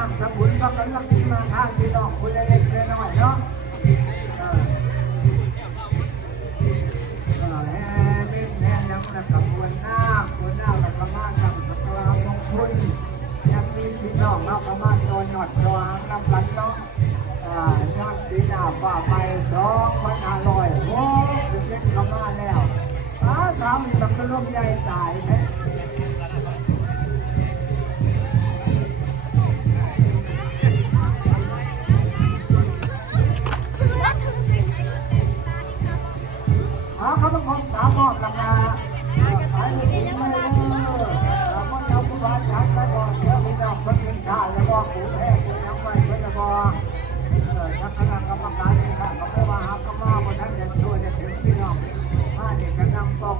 นักทำบุญก็กำลังมาทางพี่น้องคุณเล็กๆน้อยๆเนาะเป็นแม่ยังระกับหัวหน้ากับประมาณกับสักการมงคลยังมีพี่น้องเราประมาณโดนหนอดรางน้ำรันเนาะย่างปีหน้าฝ่าไป2,500โอ้เป็นประมาณแล้วถามอีกแบบร่มใหญ่ตายไหมเขาต้องคงสามารถราคาขายไม่ถึงไม่เลยมันเอาผู้บริจาคไปก่อนเดี๋ยวพี่น้องคนกินข้าวแล้วก็ผู้แพ้ผู้ยังไม่เพื่อนก็ถ้าคณะกรรมการนี่ค่ะเขาไม่ว่าหากมาวันนั้นจะช่วยจะถึงพี่น้องถ้าเด็กกำลังตก